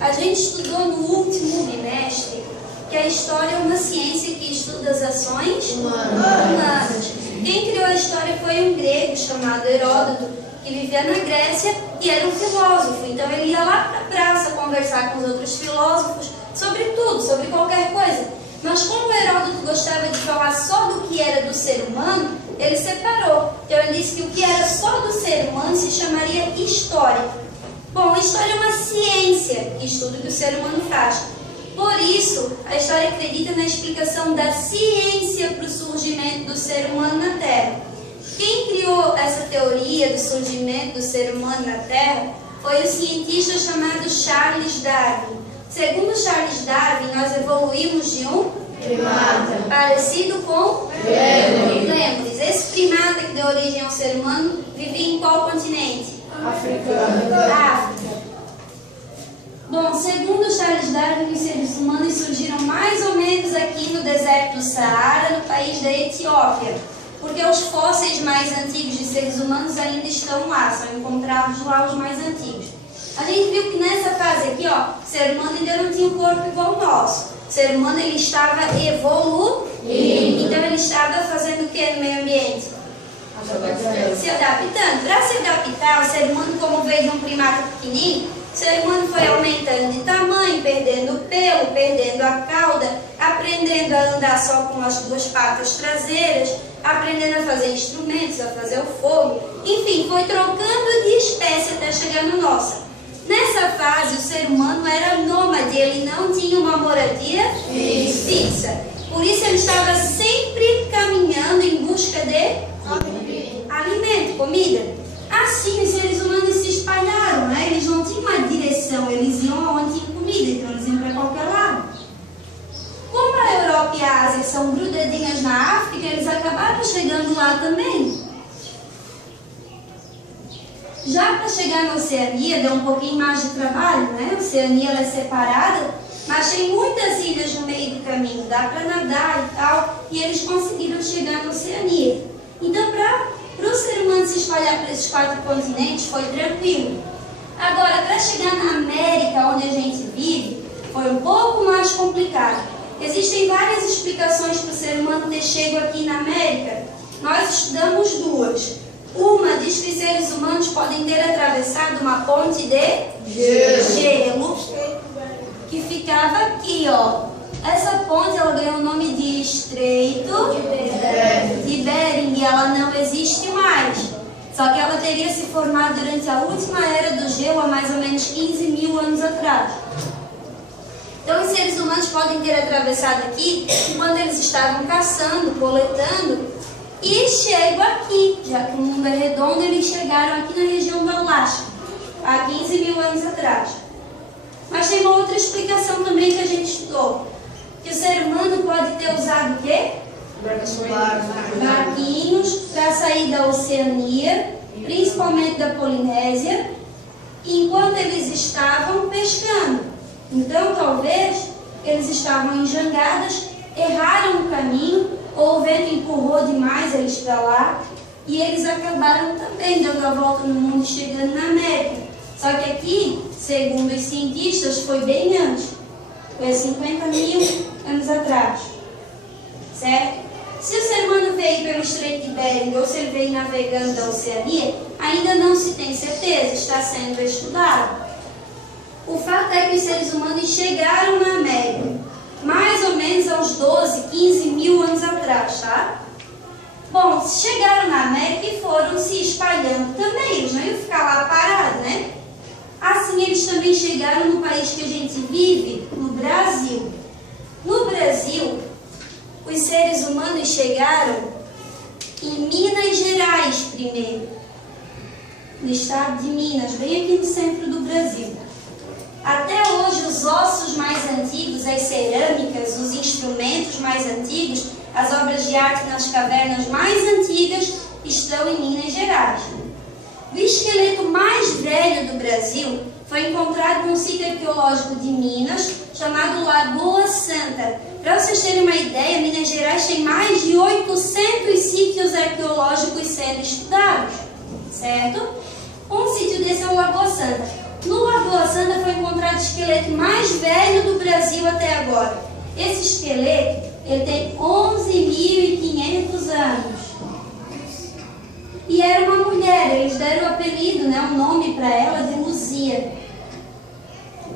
A gente estudou no último bimestre que a história é uma ciência que estuda as ações humanas. Quem criou a história foi um grego chamado Heródoto, que vivia na Grécia e era um filósofo. Então ele ia lá para a praça conversar com os outros filósofos sobre tudo, sobre qualquer coisa. Mas como Heródoto gostava de falar só do que era do ser humano, ele separou. Então ele disse que o que era só do ser humano se chamaria história. Bom, a história é uma ciência que estuda o que o ser humano faz. Por isso, a história acredita na explicação da ciência para o surgimento do ser humano na Terra. Quem criou essa teoria do surgimento do ser humano na Terra foi o cientista chamado Charles Darwin. Segundo Charles Darwin, nós evoluímos de um primata parecido com lêmures. Esse primata que deu origem ao ser humano vivia em qual continente? África. Bom, segundo Charles Darwin, os seres humanos surgiram mais ou menos aqui no deserto do Saara, no país da Etiópia, porque os fósseis mais antigos de seres humanos ainda estão lá, são encontrados lá os mais antigos. A gente viu que nessa fase aqui, ó, o ser humano ainda não tinha um corpo igual ao nosso. O ser humano ele estava evoluindo, então ele estava fazendo o que no meio ambiente? Se adaptando. Para se adaptar, o ser humano, como veio de um primata pequenininho, o ser humano foi aumentando de tamanho, perdendo pelo, perdendo a cauda, aprendendo a andar só com as duas patas traseiras, aprendendo a fazer instrumentos, a fazer o fogo. Enfim, foi trocando de espécie até chegar na nossa. Nessa fase, o ser humano era nômade, ele não tinha uma moradia fixa. Por isso, ele estava sempre caminhando em busca de alimento, comida. Assim, os seres humanos se espalharam, né? Eles não tinham uma direção, eles iam onde tinha comida, então eles iam para qualquer lado. Como a Europa e a Ásia são grudadinhas na África, eles acabaram chegando lá também. Já para chegar na Oceania, deu um pouquinho mais de trabalho, né? A Oceania ela é separada, mas tem muitas ilhas no meio do caminho, dá para nadar e tal, e eles conseguiram chegar na Oceania. Então, para o ser humano se espalhar para esses 4 continentes, foi tranquilo. Agora, para chegar na América, onde a gente vive, foi um pouco mais complicado. Existem várias explicações para o ser humano ter chegado aqui na América. Nós estudamos 2. Uma diz que os seres humanos podem ter atravessado uma ponte de gelo que ficava aqui, ó. Essa ponte ela ganhou o nome de Estreito de Bering e ela não existe mais. Só que ela teria se formado durante a última era do gelo, há mais ou menos 15 mil anos atrás. Então os seres humanos podem ter atravessado aqui quando eles estavam caçando, coletando, e chegam aqui, já que o mundo é redondo, eles chegaram aqui na região do Alasca, há 15 mil anos atrás. Mas tem uma outra explicação também que a gente estudou, que o ser humano pode ter usado o quê? Barquinhos para sair da Oceania, principalmente da Polinésia, enquanto eles estavam pescando. Então, talvez, eles estavam em jangadas, erraram o caminho, ou o vento empurrou demais eles para lá, e eles acabaram também dando a volta no mundo e chegando na América. Só que aqui, segundo os cientistas, foi bem antes. Foi há 50 mil anos atrás. Certo? Se o ser humano veio pelo Estreito de Bering ou se ele veio navegando da Oceania, ainda não se tem certeza, está sendo estudado. O fato é que os seres humanos chegaram na América mais ou menos aos 12, 15 mil anos atrás, tá? Bom, chegaram na América e foram se espalhando também, eles não iam ficar lá parados, né? Assim, eles também chegaram no país que a gente vive, no Brasil. No Brasil, os seres humanos chegaram em Minas Gerais primeiro, no estado de Minas, bem aqui no centro do Brasil. Até hoje, os ossos mais antigos, as cerâmicas, os instrumentos mais antigos, as obras de arte nas cavernas mais antigas estão em Minas Gerais. O esqueleto mais velho do Brasil foi encontrado num sítio arqueológico de Minas, chamado Lagoa Santa. Para vocês terem uma ideia, Minas Gerais tem mais de 800 sítios arqueológicos sendo estudados, certo? Um sítio desse é o Lagoa Santa. No Lagoa Santa foi encontrado o esqueleto mais velho do Brasil até agora. Esse esqueleto, ele tem 11.500 anos. E era uma mulher, eles deram o apelido, né, um nome para ela de Luzia.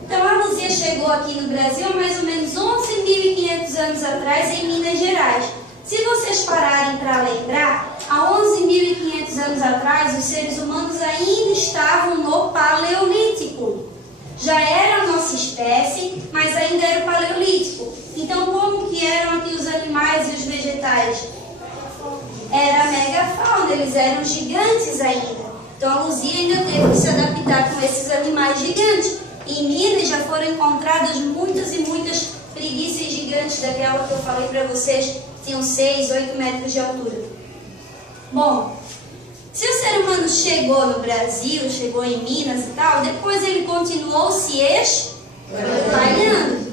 Então a Luzia chegou aqui no Brasil há mais ou menos 11.500 anos atrás, em Minas Gerais. Se vocês pararem para lembrar, há 11.500 anos atrás, os seres humanos ainda estavam no Paleolítico. Já era a nossa espécie, mas ainda era o Paleolítico. Então, como que eram aqui os animais e os vegetais? Era a megafauna, eles eram gigantes ainda. Então, a Luzia ainda teve que se adaptar com esses animais gigantes. Em Minas já foram encontradas muitas e muitas preguiças gigantes, daquela que eu falei para vocês, tinham 6, 8 metros de altura. Bom, se o ser humano chegou no Brasil, chegou em Minas e tal, depois ele continuou se espalhando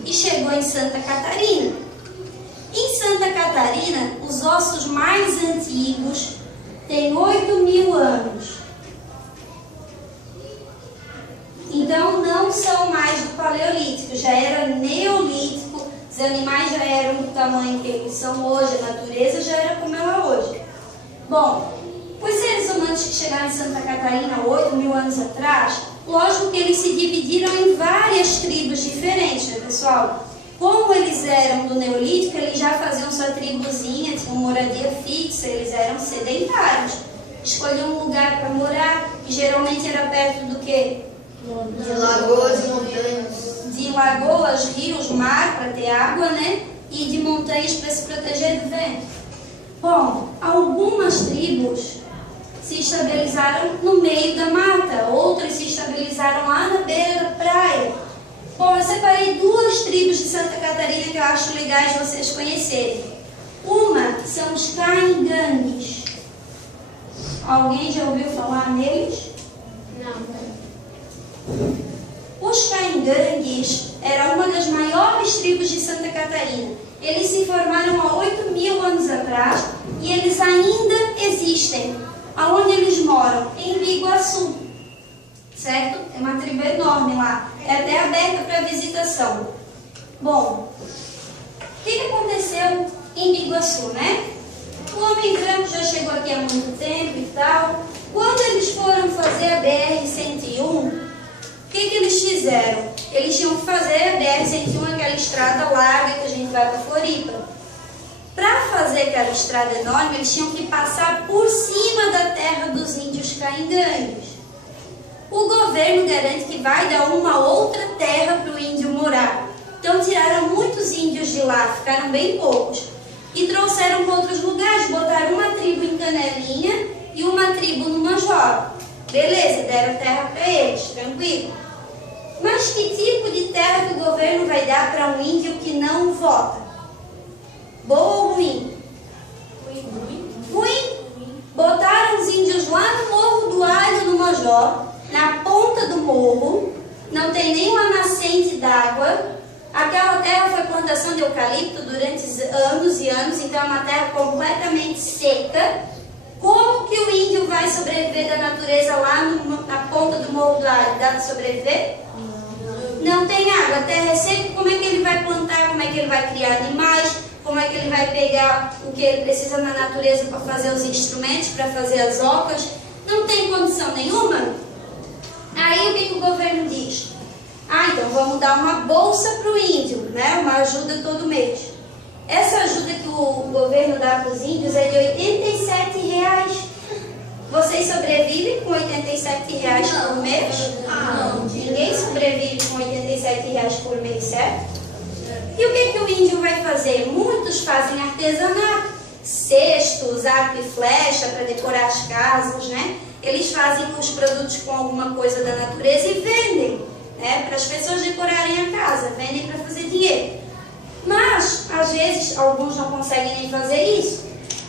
e chegou em Santa Catarina. Em Santa Catarina, os ossos mais antigos têm 8.000 anos. Então não são mais do Paleolítico, já era Neolítico, os animais já eram do tamanho que eles são hoje, a natureza já era como ela é hoje. Bom, os seres humanos que chegaram em Santa Catarina 8.000 anos atrás, lógico que eles se dividiram em várias tribos diferentes, né, pessoal? Como eles eram do Neolítico, eles já faziam sua tribuzinha, tinham moradia fixa, eles eram sedentários. Escolhiam um lugar para morar, que geralmente era perto do quê? De lagoas e montanhas. De lagoas, rios, mar para ter água, né? E de montanhas para se proteger do vento. Bom, algumas tribos se estabilizaram no meio da mata, outras se estabilizaram lá na beira da praia. Bom, eu separei 2 tribos de Santa Catarina que eu acho legais vocês conhecerem. Uma são os Caingangues. Alguém já ouviu falar neles? Não. Os Caingangues eram uma das maiores tribos de Santa Catarina. Eles se formaram há 8.000 anos atrás e eles ainda existem. Aonde eles moram? Em Biguaçu. Certo? É uma tribo enorme lá. É até aberta para visitação. Bom, o que aconteceu em Biguaçu, né? O homem branco já chegou aqui há muito tempo e tal. Quando eles foram fazer a BR-101, o que eles fizeram? Eles tinham que fazer a BR-101, aquela estrada larga que a gente vai para Floripa. Para fazer aquela estrada enorme, eles tinham que passar por cima da terra dos índios caingangues. O governo garante que vai dar uma outra terra para o índio morar. Então tiraram muitos índios de lá, ficaram bem poucos. E trouxeram para outros lugares, botaram uma tribo em Canelinha e uma tribo no Major. Beleza, deram terra para eles, tranquilo. Mas que tipo de terra que o governo vai dar para um índio que não vota? Boa ou ruim? Ruim. Botaram os índios lá no Morro do Alho, no Major, na ponta do morro, não tem nenhuma nascente d'água. Aquela terra foi plantação de eucalipto durante anos e anos, então é uma terra completamente seca. Como que o índio vai sobreviver da natureza lá na ponta do Morro do Alho? Dá para sobreviver? Não tem água, a terra é seca, como é que ele vai plantar, como é que ele vai criar animais, como é que ele vai pegar o que ele precisa na natureza para fazer os instrumentos, para fazer as ocas? Não tem condição nenhuma. Aí o que o governo diz? Então vamos dar uma bolsa para o índio, né? Uma ajuda todo mês. Essa ajuda que o governo dá para os índios é de R$87. Vocês sobrevivem com R$87 por mês? Não. Ninguém sobrevive com R$87 por mês, certo? E o que o índio vai fazer? Muitos fazem artesanato, cestos, arco e flecha para decorar as casas, né? Eles fazem os produtos com alguma coisa da natureza e vendem, né? Para as pessoas decorarem a casa, vendem para fazer dinheiro. Mas, às vezes, alguns não conseguem nem fazer isso.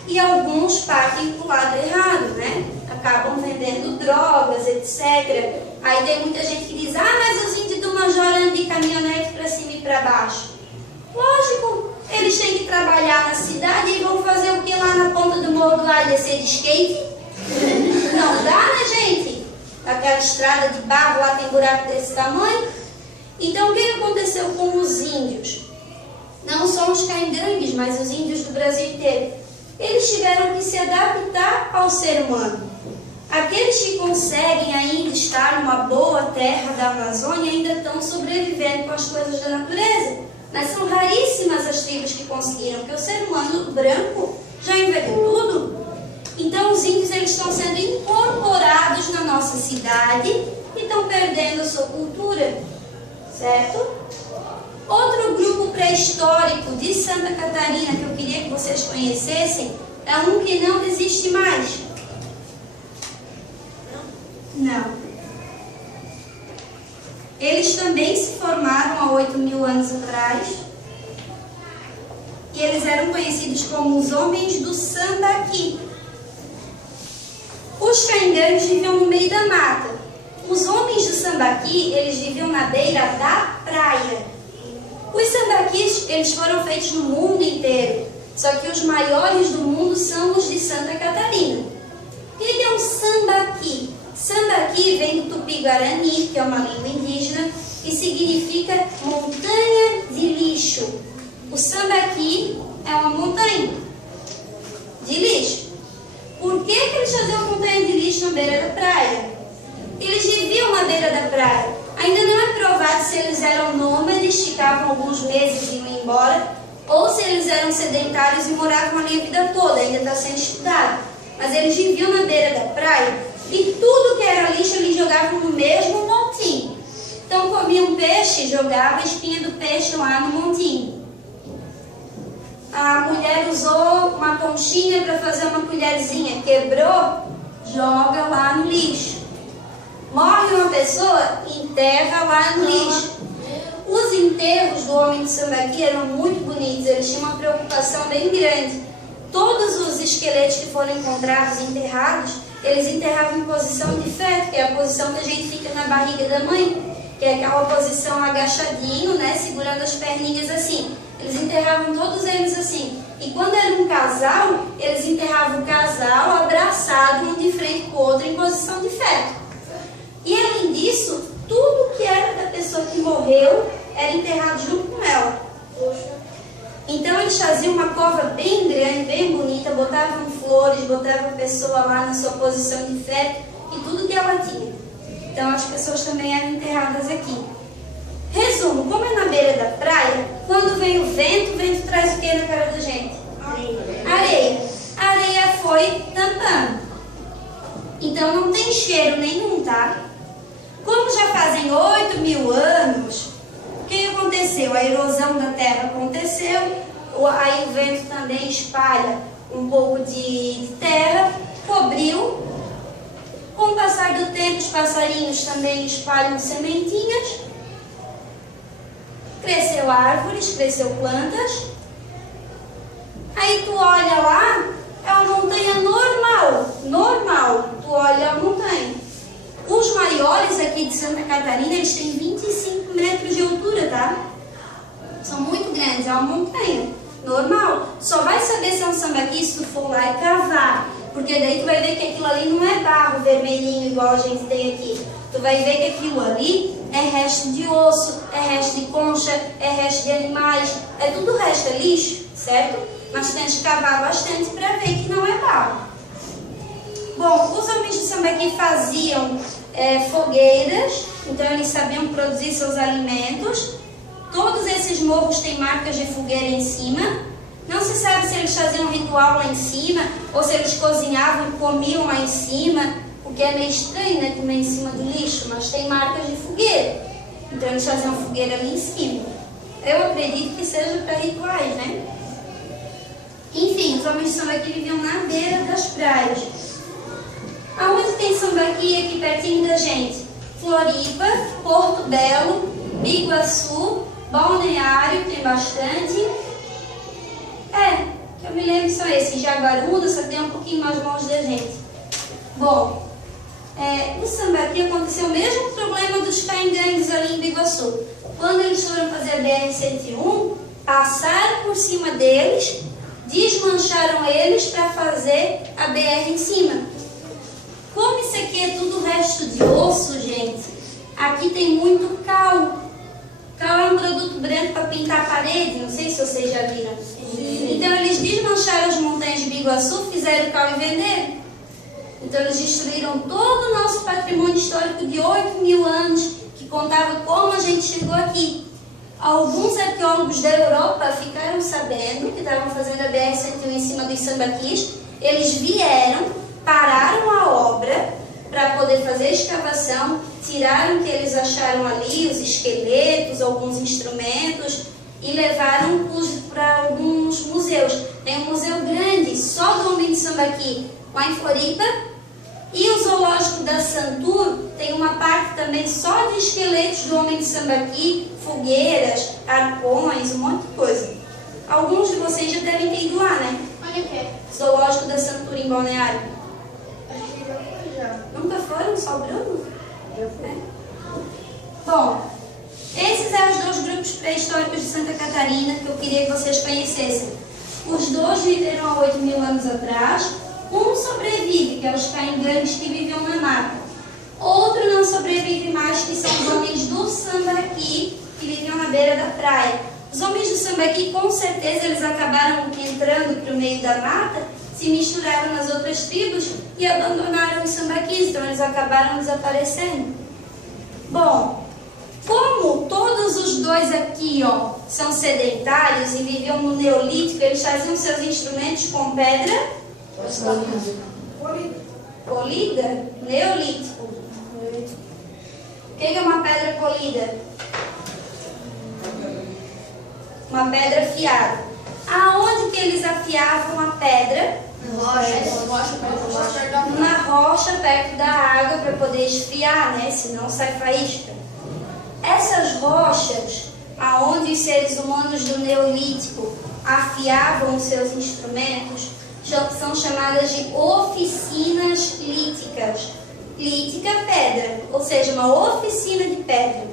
E alguns partem para o lado errado, né? Acabam vendendo drogas, etc. Aí tem muita gente que diz, mas os índios do Major andam de caminhonete para cima e para baixo. Lógico, eles têm que trabalhar na cidade e vão fazer o que lá na ponta do Morro do Alho? Descer de skate? Não dá, né, gente? aquela estrada de barro, lá tem buraco desse tamanho. Então, o que aconteceu com os índios? Não só os caingangues, mas os índios do Brasil inteiro. Eles tiveram que se adaptar ao ser humano. Aqueles que conseguem ainda estar numa boa terra da Amazônia ainda estão sobrevivendo com as coisas da natureza. Mas são raríssimas as tribos que conseguiram, porque o ser humano branco já inventou tudo. Então os índios eles estão sendo incorporados na nossa cidade e estão perdendo a sua cultura, certo? Outro grupo pré-histórico de Santa Catarina que eu queria que vocês conhecessem é um que não existe mais. Não. Eles também se formaram há 8.000 anos atrás e eles eram conhecidos como os homens do Sambaqui. Os caingangues viviam no meio da mata. Os homens do Sambaqui, eles viviam na beira da praia. Os sambaquis, eles foram feitos no mundo inteiro, só que os maiores do mundo são os de Santa Catarina. O que é um sambaqui? Sambaqui vem do Tupi-Guarani, que é uma língua indígena, e significa montanha de lixo. O Sambaqui é uma montanha de lixo. Por que eles faziam uma montanha de lixo na beira da praia? Eles viviam na beira da praia. Ainda não é provado se eles eram nômades, ficavam alguns meses e iam embora, ou se eles eram sedentários e moravam ali a vida toda, ainda está sendo estudado. Mas eles viviam na beira da praia e tudo que era lixo eles jogavam no mesmo montinho. Então comiam peixe, jogavam a espinha do peixe lá no montinho. A mulher usou uma conchinha para fazer uma colherzinha, quebrou, joga lá no lixo. Morre uma pessoa, enterra lá no lixo. Os enterros do homem de Sambaqui eram muito bonitos, eles tinham uma preocupação bem grande. Todos os esqueletos que foram encontrados enterrados, eles enterravam em posição de feto, que é a posição que a gente fica na barriga da mãe, que é aquela posição agachadinho, né, segurando as perninhas assim. Eles enterravam todos eles assim. E quando era um casal, eles enterravam o casal abraçado um de frente com o outro em posição de feto. E além disso, tudo que era da pessoa que morreu era enterrado junto com ela. Então eles faziam uma cova bem grande, bem bonita, botavam flores, botavam a pessoa lá na sua posição de feto e tudo que ela tinha. Então as pessoas também eram enterradas aqui. Resumo, como é na beira da praia, quando vem o vento traz o que na cara da gente? Areia. A areia foi tampando. Então não tem cheiro nenhum, tá? Como já fazem 8.000 anos, o que aconteceu? A erosão da terra aconteceu, aí o vento também espalha um pouco de terra, cobriu. Com o passar do tempo, os passarinhos também espalham sementinhas. Cresceu árvores, cresceu plantas. Aí tu olha lá, é uma montanha normal. Tu olha a montanha. Os maiores aqui de Santa Catarina, eles têm 25 metros de altura, tá? São muito grandes, é uma montanha normal. Só vai saber se é um sambaqui se tu for lá e cavar. Porque daí tu vai ver que aquilo ali não é barro vermelhinho igual a gente tem aqui. Tu vai ver que aquilo ali é resto de osso, é resto de concha, é resto de animais, é tudo resto, é lixo, certo? Mas tens que cavar bastante para ver que não é barro. Bom, os homens de Sambaqui faziam fogueiras, então eles sabiam produzir seus alimentos. Todos esses morros têm marcas de fogueira em cima. Não se sabe se eles faziam um ritual lá em cima, ou se eles cozinhavam e comiam lá em cima, o que é meio estranho, né, comer em cima do lixo, mas tem marcas de fogueira. Então eles faziam fogueira ali em cima. Eu acredito que seja para rituais, né? Enfim, os homens de Sambaqui viviam na beira das praias. Aonde tem Sambaqui aqui pertinho da gente? Floripa, Porto Belo, Biguaçu, Balneário, tem bastante. Que eu me lembro são esses. Jaguaruna, só tem um pouquinho mais longe da gente. Bom, no Sambaqui aconteceu o mesmo problema dos caingangues ali em Biguaçu. Quando eles foram fazer a BR-101, passaram por cima deles, desmancharam eles para fazer a BR em cima. Como isso aqui é tudo resto de osso, gente, aqui tem muito cal. Cal é um produto branco para pintar a parede, não sei se vocês já viram. Então eles desmancharam as montanhas de Biguaçu, fizeram cal e venderam. Então eles destruíram todo o nosso patrimônio histórico de 8.000 anos, que contava como a gente chegou aqui. Alguns arqueólogos da Europa ficaram sabendo que estavam fazendo a BR-101 em cima dos sambaquis. Eles vieram, pararam a obra para poder fazer a escavação, tiraram o que eles acharam ali, os esqueletos, alguns instrumentos, e levaram para alguns museus. Tem um museu grande só do Homem de Sambaqui, lá em Floripa, e o zoológico da Santur tem uma parte também só de esqueletos do Homem de Sambaqui, fogueiras, arpões, um monte de coisa. Alguns de vocês já devem ter ido lá, né? Olha o que? Zoológico da Santur em Balneário. Acho que já foi já. Nunca foram? Só o Bruno? Já foi. Bom, esses são os dois grupos pré-históricos de Santa Catarina que eu queria que vocês conhecessem. Os dois viveram há 8.000 anos atrás. Um sobrevive, que é os caingangues que viviam na mata. Outro não sobrevive mais, que são os homens do Sambaqui, que viviam na beira da praia. Os homens do Sambaqui, com certeza, eles acabaram entrando para o meio da mata, se misturaram nas outras tribos e abandonaram os sambaquis, então eles acabaram desaparecendo. Bom, como todos os dois aqui, ó, são sedentários e viviam no Neolítico, eles faziam seus instrumentos com pedra polida? Neolítico. O que é uma pedra polida? Uma pedra afiada. Aonde que eles afiavam a pedra? Na rocha, perto da água, para poder esfriar, né? Senão sai faísca. Essas rochas, aonde os seres humanos do Neolítico afiavam os seus instrumentos, são chamadas de oficinas líticas. Lítica, pedra, ou seja, uma oficina de pedra.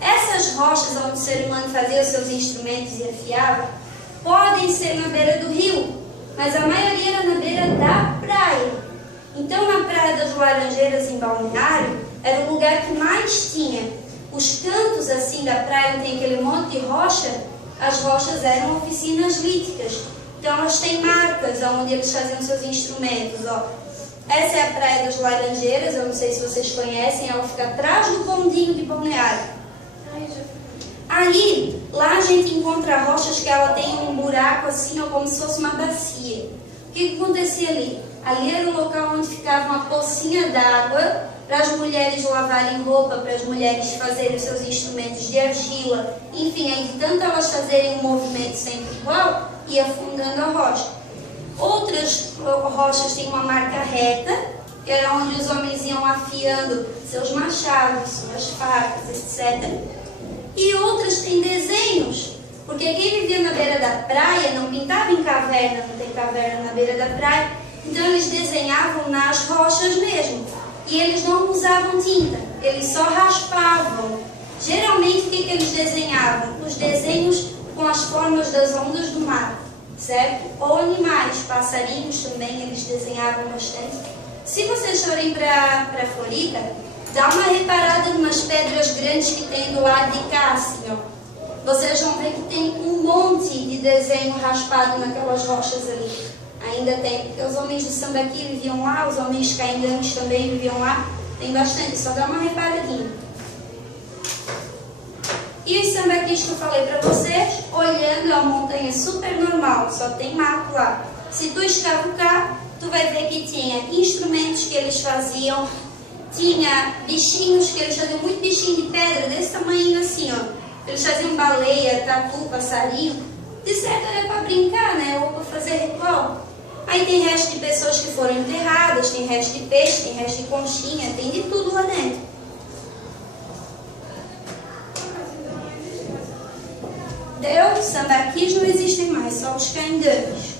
Essas rochas onde o ser humano fazia os seus instrumentos e afiava, podem ser na beira do rio, mas a maioria era na beira da praia. Então, na Praia das Laranjeiras, em Balneário, era o lugar que mais tinha. Os cantos assim da praia, onde tem aquele monte de rocha, as rochas eram oficinas líticas. Então elas têm marcas onde eles faziam seus instrumentos. Ó. Essa é a Praia das Laranjeiras, eu não sei se vocês conhecem, ela fica atrás do Pondinho de Balneário. Aí, lá a gente encontra rochas que ela tem um buraco assim, ó, como se fosse uma bacia. O que acontecia ali? Ali era o local onde ficava uma pocinha d'água para as mulheres lavarem roupa, para as mulheres fazerem os seus instrumentos de argila. Enfim, aí de tanto elas fazerem um movimento sempre igual, ia afundando a rocha. Outras rochas têm uma marca reta, que era onde os homens iam afiando seus machados, suas facas, etc. E outras têm desenhos, porque quem vivia na beira da praia não pintava em caverna, não tem caverna na beira da praia, então eles desenhavam nas rochas mesmo. E eles não usavam tinta, eles só raspavam. Geralmente o que eles desenhavam? Os desenhos com as formas das ondas do mar, certo? Ou animais, passarinhos também eles desenhavam bastante. Se vocês forem para Floripa, dá uma reparada em umas pedras grandes que tem do lado de cá, assim, ó. Vocês vão ver que tem um monte de desenho raspado naquelas rochas ali. Ainda tem, porque os homens do Sambaqui viviam lá, os homens caingangues também viviam lá. Tem bastante, só dá uma reparadinha. E os sambaquis que eu falei para vocês, olhando a montanha super normal, só tem mato lá. Se tu escavucar, tu vai ver que tinha instrumentos que eles faziam, tinha bichinhos que eles faziam, muito bichinho de pedra, desse tamanho assim, ó. Eles faziam baleia, tatu, passarinho. De certo era para brincar, né? Ou para fazer ritual. Aí tem resto de pessoas que foram enterradas, tem resto de peixe, tem resto de conchinha, tem de tudo lá dentro. Deu? Sambaquis não existem mais, só os caingangues.